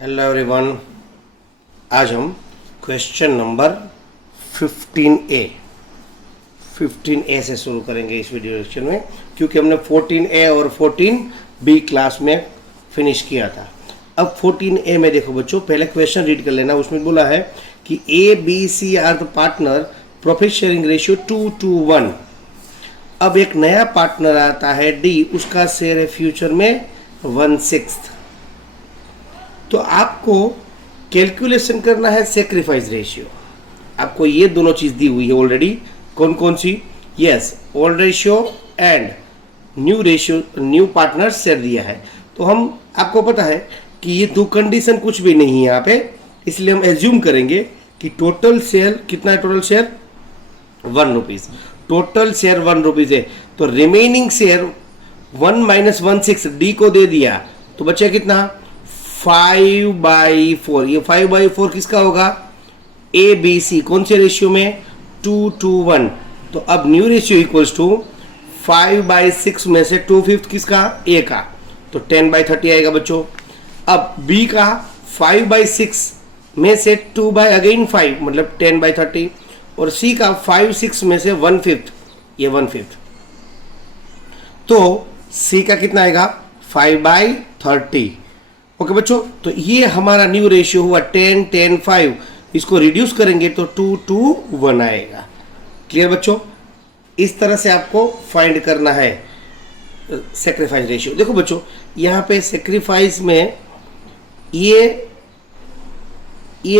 Hello everyone, आज हम question number 15A से शुरू करेंगे इस वीडियो लेक्चर में, क्योंकि हमने 14A और 14B क्लास में फिनिश किया था। अब 14A में देखो बच्चों, पहले क्वेश्चन रीड कर लेना। उसमें बोला है कि ABC are the partner, profit sharing ratio 2:1। अब एक नया पार्टनर आता है D, उसका शेयर है फ्यूचर में 1/6। तो आपको कैलकुलेशन करना है सेक्रीफाइस रेशियो। आपको ये दोनों चीज दी हुई है ऑलरेडी। कौन कौन सी? Yes, old ratio and new partner share दिया है। तो हम आपको पता है कि ये दो कंडीशन कुछ भी नहीं है यहाँ पे, इसलिए हम एज्यूम करेंगे कि टोटल शेयर कितना है? Total share 1 rupees. Total share 1 rupees है, तो रिमेनिंग शेयर 1 - 1/6 डी को दे दिया, तो बचा कितना? 5/4। ये 5/4 किसका होगा? A B C. कौन से रेशियो में? 2:1। तो अब न्यू रेशियो इक्वल्स टू 5/6 में से 2/5 किसका? ए का, तो 10/30 आएगा बच्चों। अब बी का 5/6 में से 2/5 मतलब 10/30, और सी का 5/6 में से 1/5, ये 1/5। तो सी का कितना आएगा? 5/30। ओके बच्चों, तो ये हमारा न्यू रेशियो हुआ 10, 10, 5। इसको रिड्यूस करेंगे तो 2:1 आएगा। क्लियर बच्चों? इस तरह से आपको फाइंड करना है सेक्रीफाइस रेशियो। देखो बच्चों, यहाँ पे सेक्रीफाइस में ये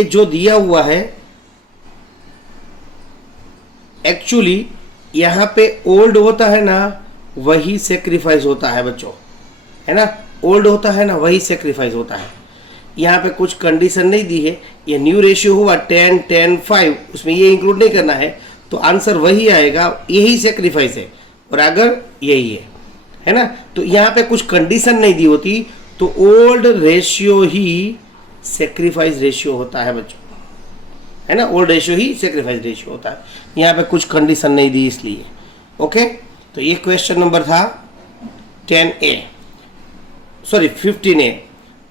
जो दिया हुआ है, एक्चुअली यहाँ पे ओल्ड होता है ना, वही सेक्रीफाइस होता है बच्चों, है ना? ओल्ड होता है ना, वही सेक्रीफाइस होता है। यहाँ पे कुछ कंडीशन नहीं दी है। ये न्यू रेशियो हुआ 10, 10, 5, उसमें ये इंक्लूड नहीं करना है, तो आंसर वही आएगा, यही सेक्रीफाइस है। और अगर यही है ना, तो यहाँ पे कुछ कंडीशन नहीं दी होती, तो ओल्ड रेशियो ही सेक्रीफाइस रेशियो होता है बच्चों, है ना? ओल्ड रेशियो ही सेक्रीफाइस रेशियो होता है। यहाँ पे कुछ कंडीशन नहीं दी इसलिए। ओके, तो ये क्वेश्चन नंबर था 15A।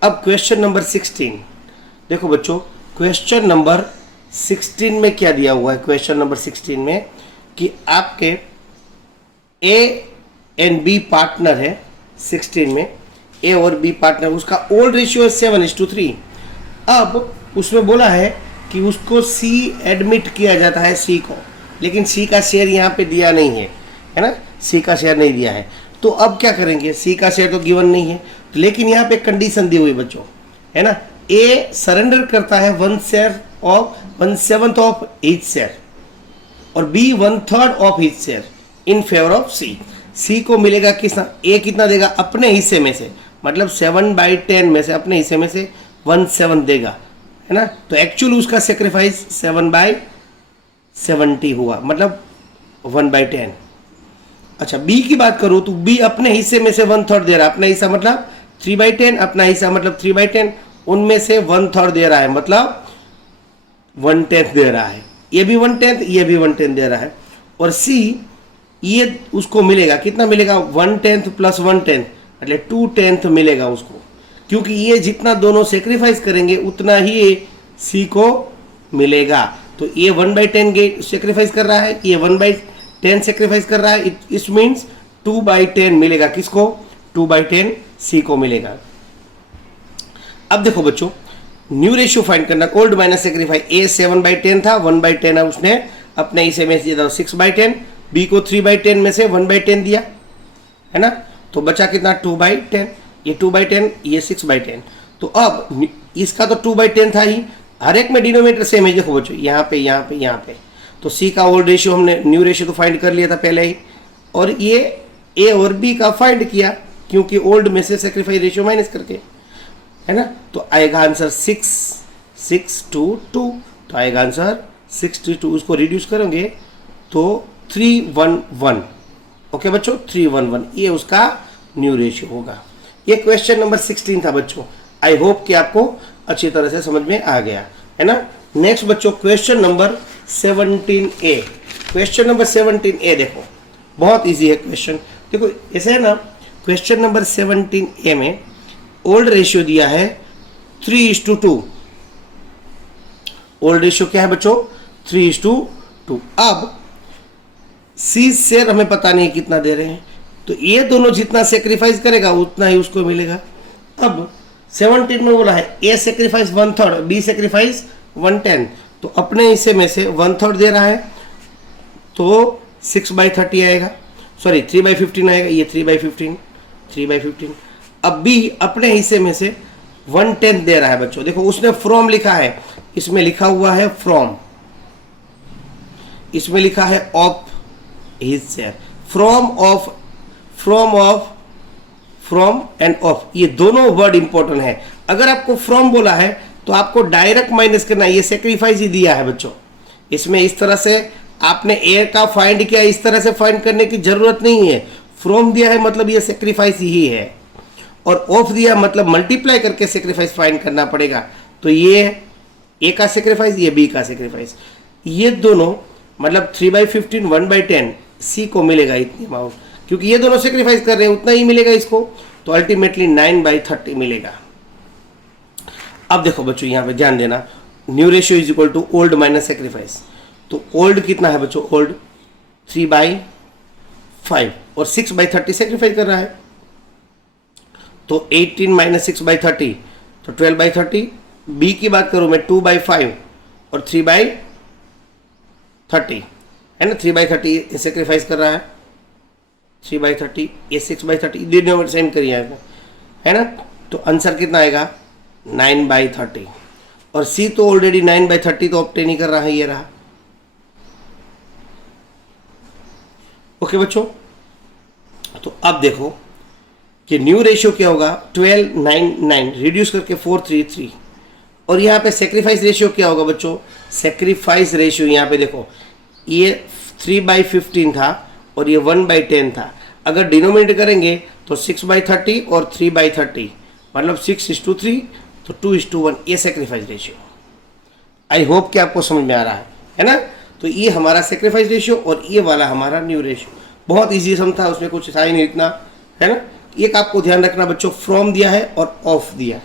अब क्वेश्चन नंबर 16 देखो बच्चों। क्वेश्चन नंबर 16 में क्या दिया हुआ है? क्वेश्चन नंबर 16 में कि आपके ए एंड बी पार्टनर है। 16 में ए और बी पार्टनर, उसका ओल्ड रेशियो है 7:3। अब उसमें बोला है कि उसको सी एडमिट किया जाता है सी को, लेकिन सी का शेयर यहाँ पे दिया नहीं है ना? सी का शेयर नहीं दिया है, तो अब क्या करेंगे? सी का शेयर तो गिवन नहीं है, लेकिन यहाँ पे कंडीशन दी हुई बच्चों, है ना? ए सरेंडर करता है 1/7 ऑफ ईच शेयर, और B 1/3 of each share in favour of C. C को मिलेगा कितना? ए कितना देगा? अपने हिस्से में से, मतलब 7/10 में से अपने हिस्से में से 1/7 देगा, है ना? तो एक्चुअली उसका सेक्रीफाइस 7/70 हुआ, मतलब 1/10। अच्छा, बी की बात करो तो बी अपने हिस्से में से 1/3 दे रहा है। अपना हिस्सा मतलब 3/10, अपना हिस्सा मतलब 3/10, उनमें से 1/3 दे रहा है, मतलब 1/10 दे रहा है। ये भी 1/10, ये भी 1/10 दे रहा है। और सी, ये उसको मिलेगा कितना? मिलेगा 1/10 + 1/10 मतलब 2/10 मिलेगा उसको, क्योंकि ये जितना दोनों सेक्रीफाइस करेंगे उतना ही सी को मिलेगा। तो ये 1/10 सेक्रीफाइस कर रहा है, ये 1/10 सेक्रीफाइस कर रहा है। इट मीन्स 2/10 मिलेगा किसको? 2/10 सी को मिलेगा। अब देखो बच्चों, न्यू रेशियो फाइंड करना, ओल्ड माइनस सेक्रीफाइस। ए 7/10 था, 1/10 है, उसने अपने हिस्से में दिया था 6/10। बी को 3/10 में से 1/10 दिया, है ना? तो बचा कितना? 2/10। ये 2/10, ये 6/10। तो अब इसका तो 2/10 था ही, हर एक में डिनोमिनेटर सेम है। देखो बच्चों, यहाँ पे, यहाँ पे, यहाँ पे, तो सी का ओल्ड रेशियो हमने न्यू रेशियो तो फाइंड कर लिया था पहले ही, और ये ए और बी का फाइंड किया, क्योंकि ओल्ड में से सेक्रीफाइस रेशियो माइनस करके, है ना? तो आएगा आंसर 6:2। तो आएगा आंसर 6:2। उसको रिड्यूस करेंगे तो 3:1। ओके बच्चों, 3:1, ये उसका न्यू रेशियो होगा। ये क्वेश्चन नंबर 16 था बच्चों। आई होप कि आपको अच्छी तरह से समझ में आ गया, है ना? नेक्स्ट बच्चों, question number 17A। Question number 17A देखो, बहुत इजी है क्वेश्चन। देखो ऐसे है ना, क्वेश्चन नंबर 17A में ओल्ड रेशियो दिया है 3:2। ओल्ड रेशियो क्या है बच्चों? 3:2। अब सी शेयर हमें पता नहीं कितना दे रहे हैं, तो ये दोनों जितना सेक्रीफाइस करेगा उतना ही उसको मिलेगा। अब 17 में बोला है ए सेक्रीफाइस 1/3, बी सेक्रीफाइस 1/10, तो अपने हिस्से में से 1/3 दे रहा है, तो 6/30 आएगा, सॉरी 3/15 आएगा, ये 3/15। अब बी अपने हिस्से में से 1/10 दे रहा है बच्चों। देखो उसने फ्रॉम लिखा है, इसमें लिखा हुआ है फ्रॉम, इसमें लिखा है of his share. From end of, ये दोनों वर्ड इंपॉर्टेंट है। अगर आपको फ्रॉम बोला है तो आपको डायरेक्ट माइनस करना है, ये सेक्रीफाइस ही दिया है बच्चों। इसमें इस तरह से आपने ए का फाइंड किया, इस तरह से फाइंड करने की जरूरत नहीं है। फ्रॉम दिया है मतलब ये सेक्रीफाइस ही है, और ऑफ दिया मतलब मल्टीप्लाई करके सेक्रीफाइस फाइंड करना पड़ेगा। तो ये ए का सेक्रीफाइस, ये बी का सेक्रीफाइस, ये दोनों मतलब 3/15 1/10 सी को मिलेगा इतनी अमाउंट, क्योंकि ये दोनों सेक्रीफाइस कर रहे हैं उतना ही मिलेगा इसको, तो अल्टीमेटली 9/30 मिलेगा। अब देखो बच्चों यहाँ पे ध्यान देना, new ratio is equal to old minus sacrifice. तो ओल्ड कितना है बच्चों? ओल्ड 3/5 और 6/30 सेक्रीफाइस कर रहा है, तो 18 माइनस 6/30 तो 12/30। बी की बात करूं मैं 2/5 और 3/30 है ना, 3/30 सेक्रीफाइस कर रहा है, 3/30, ये 6/30 दोनों सेम करिए है ना, तो आंसर कितना आएगा? 9/30। और सी तो ऑलरेडी 9/30 तो ऑब्टेन ही कर रहा है, ये रहा। ओके बच्चों, तो अब देखो कि न्यू रेशियो क्या होगा? 12 9 9 रिड्यूस करके 4 3 3। और यहाँ पे सेक्रीफाइस रेशियो क्या होगा बच्चों? सेक्रीफाइस रेशियो यहाँ पे देखो, ये 3/15 था और ये 1/10 था। अगर डिनोमिनेटर करेंगे तो 6/30 और 3/30, मतलब 6:3 तो 2:1, ये सेक्रीफाइस रेशियो। आई होप कि आपको समझ में आ रहा है ना। तो ये हमारा सेक्रीफाइस रेशियो और ये वाला हमारा न्यू रेशियो, बहुत इजी सम था, उसमें कुछ था ही नहीं इतना, है ना। एक आपको ध्यान रखना बच्चों, फ्रॉम दिया है और ऑफ दिया है,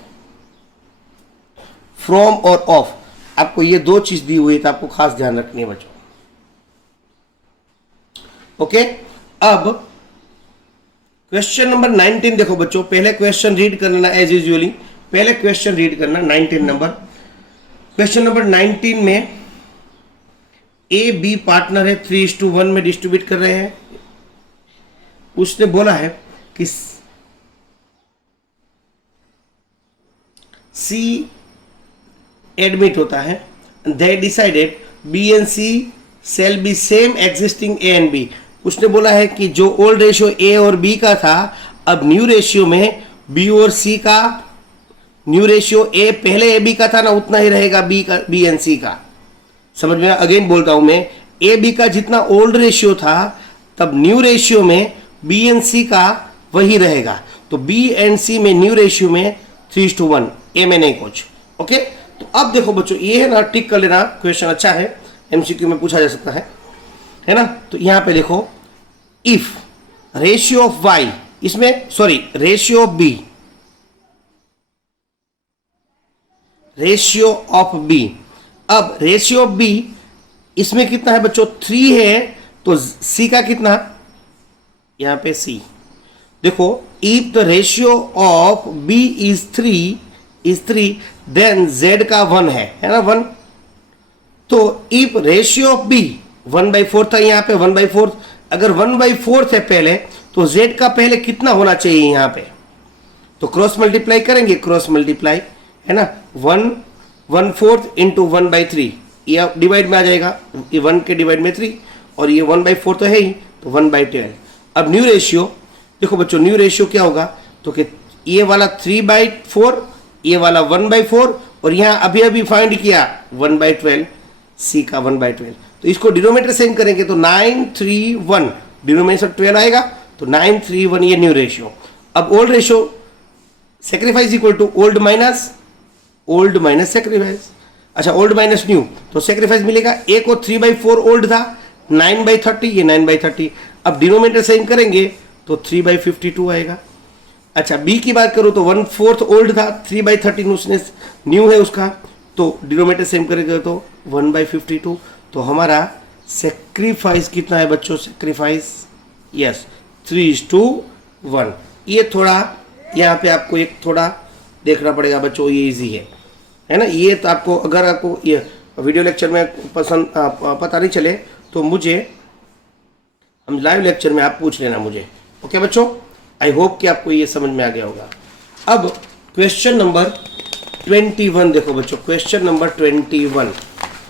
फ्रॉम और ऑफ, आपको ये दो चीज दी हुई है तो आपको खास ध्यान रखनी है बच्चों। ओके, अब क्वेश्चन नंबर 19 देखो बच्चों, पहले क्वेश्चन रीड कर लेना एज यूजुअली, पहले क्वेश्चन रीड करना 19 नंबर। क्वेश्चन नंबर 19 में ए बी पार्टनर है, 3:1 में डिस्ट्रीब्यूट कर रहे हैं। उसने बोला है कि सी एडमिट होता है, they decided B and C shall be same existing A and B. उसने बोला है कि जो ओल्ड रेशियो ए और बी का था, अब न्यू रेशियो में बी और सी का, न्यू रेशियो ए पहले ए बी का था ना उतना ही रहेगा बी का, बी एंड सी का। समझ में? अगेन बोलता हूं मैं, ए बी का जितना ओल्ड रेशियो था तब न्यू रेशियो में बी एंड सी का वही रहेगा। तो बी एंड सी में न्यू रेशियो में 3:1, ए में नहीं कुछ। ओके, तो अब देखो बच्चों, ये है ना, टिक कर लेना, क्वेश्चन अच्छा है, एमसीक्यू में पूछा जा सकता है ना। तो यहां पे देखो, इफ रेशियो ऑफ वाई, इसमें sorry ratio of B, ratio of B, अब रेशियो ऑफ बी इसमें कितना है बच्चों? 3 है, तो सी का कितना? यहां पे सी देखो, if the ratio of B is 3 then Z का 1 है ना, 1। तो इफ रेशियो ऑफ बी 1/4 था, यहां पे 1/4, अगर 1/4 है पहले, तो जेड का पहले कितना होना चाहिए यहां पे? तो क्रॉस मल्टीप्लाई करेंगे, क्रॉस मल्टीप्लाई है ना, 1/4 इंटू 1/3, ये डिवाइड में आ जाएगा, ये 1 के डिवाइड में 3, और ये 1/4 तो है ही, तो 1/12। अब न्यू रेशियो देखो बच्चों, न्यू रेशियो क्या होगा? तो कि ये वाला 3/4, ये वाला 1/4, और यहां अभी अभी फाइंड किया 1/12, सी का 1/12। तो इसको डिनोमिनेटर सेम करेंगे तो 931, डिनोमिनेटर 12 आएगा, तो 931 ये न्यू रेशियो। अब old ratio, sacrifice equal to old minus sacrifice. अच्छा, ओल्ड माइनस न्यू, तो सेक्रीफाइस मिलेगा, ए को 3/4 ओल्ड था, 9/30, ये 9/30। अब डिनोमिनेटर सेम करेंगे तो 3/52 आएगा। अच्छा बी की बात करूँ तो 1/4 ओल्ड था, 3/13 उसने न्यू है उसका, तो डिनोमिनेटर सेम करेगा तो 1/52। तो हमारा सेक्रीफाइस कितना है बच्चों, सेक्रीफाइस यस 3:1। ये थोड़ा यहाँ पे आपको एक थोड़ा देखना पड़ेगा बच्चों, ये इजी है ना। ये तो आपको अगर आपको ये वीडियो लेक्चर में पसंद पता नहीं चले तो मुझे हम लाइव लेक्चर में आप पूछ लेना मुझे। ओके बच्चों, आई होप कि आपको ये समझ में आ गया होगा। अब क्वेश्चन नंबर 21 देखो बच्चों, क्वेश्चन नंबर 21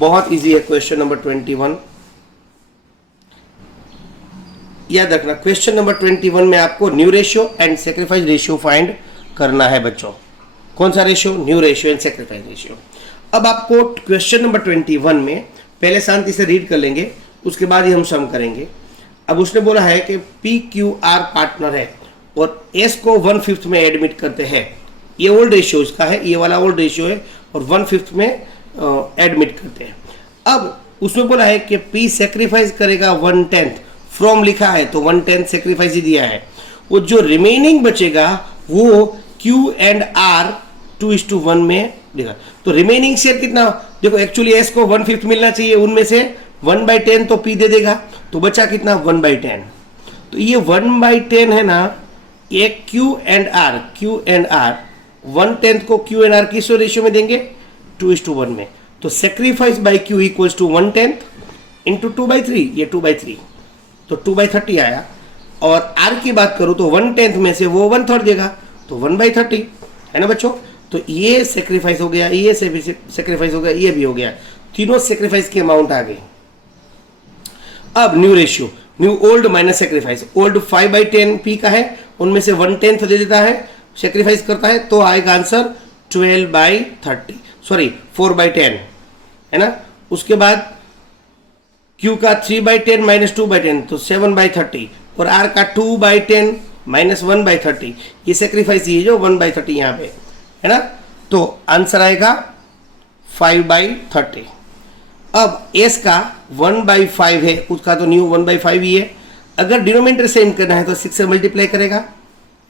बहुत इजी है। क्वेश्चन नंबर 21 याद रखना, क्वेश्चन नंबर 21 में आपको new ratio and sacrifice ratio find करना है बच्चों। कौन सा ratio, new ratio and sacrifice ratio. अब आपको क्वेश्चन नंबर 21 में पहले शांति से रीड कर लेंगे, उसके बाद ही हम सम करेंगे। अब उसने बोला है कि पी क्यू आर पार्टनर है और एस को 1/5 में एडमिट करते हैं। ये ओल्ड रेशियो इसका है, ये वाला ओल्ड रेशियो है और 1/5 में एडमिट करते हैं। अब उसमें बोला है कि पी सेक्रीफाइस करेगा 1/10 फ्रॉम लिखा है तो 1/10 सेक्रीफाइस ही दिया है। वो जो रिमेनिंग बचेगा वो क्यू एंड आर 2:1 में देगा। तो रिमेनिंग शेयर कितना, देखो एक्चुअली एस को 1/5 मिलना चाहिए, उनमें से 1/10 तो पी दे देगा, तो बचा कितना 1/10। तो ये 1/10 है ना, ये क्यू एंड आर 1/10 को क्यू एंड आर किस रेशियो में देंगे, 2:1 में। तो sacrifice by Q equals to 1/10 into 2/3, ये 2/3 तो 2/30 आया। और आर की बात करूं तो 1/10 में से वो 1/3 देगा तो 1/30 है ना बच्चों। तो ये सेक्रीफाइस हो गया, ये से भी सेक्रीफाइस हो गया, ये भी हो गया, तीनों सेक्रीफाइस की अमाउंट आ गई। अब new ratio, new old minus sacrifice. Old 5/10 P का है, उनमें से 1/10 दे देता है, सेक्रीफाइस करता है, तो आएगा आंसर 12/30 सॉरी 4/10 है ना। उसके बाद Q का 3/10 माइनस 2/10 तो 7/30 और R का 2/10 माइनस 1/30, ये सेक्रीफाइस ये जो 1/30 यहाँ पे है ना, तो आंसर आएगा 5/30। अब S का 1/5 है, उसका तो न्यू 1/5 ही है। अगर डिनोमिनेटर सेम करना है तो 6 से मल्टीप्लाई करेगा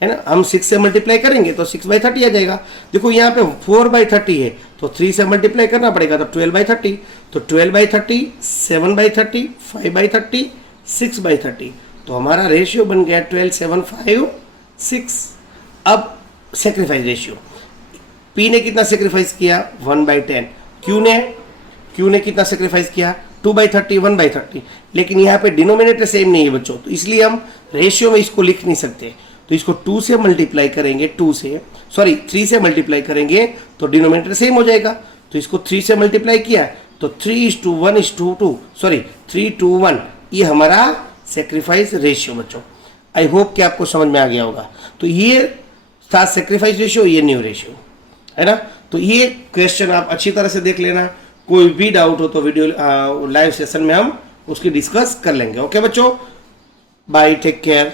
है ना, हम 6 से मल्टीप्लाई करेंगे तो 6/30 आ जाएगा। देखो यहाँ पे 4/30 है तो 3 से मल्टीप्लाई करना पड़ेगा तो 12/30, तो 12/30 7/30 5/30 6/30, तो हमारा रेशियो बन गया 12 7 5 6। अब सेक्रीफाइस रेशियो, P ने कितना सेक्रीफाइस किया 1/10, Q ने कितना सेक्रीफाइस किया 2/30 1/30, लेकिन यहाँ पे डिनोमिनेटर सेम नहीं है बच्चों, तो इसलिए हम रेशियो में इसको लिख नहीं सकते। तो इसको 2 से मल्टीप्लाई करेंगे, 3 से मल्टीप्लाई करेंगे तो डिनोमिनेटर सेम हो जाएगा। तो इसको 3 से मल्टीप्लाई किया तो 3:1 ये हमारा सेक्रीफाइस रेशियो बच्चों। आई होप कि आपको समझ में आ गया होगा। तो ये था सेक्रीफाइस रेशियो, ये न्यू रेशियो है ना। तो ये क्वेश्चन आप अच्छी तरह से देख लेना, कोई भी डाउट हो तो वीडियो लाइव सेशन में हम उसकी डिस्कस कर लेंगे। ओके बच्चों, बाय, टेक केयर।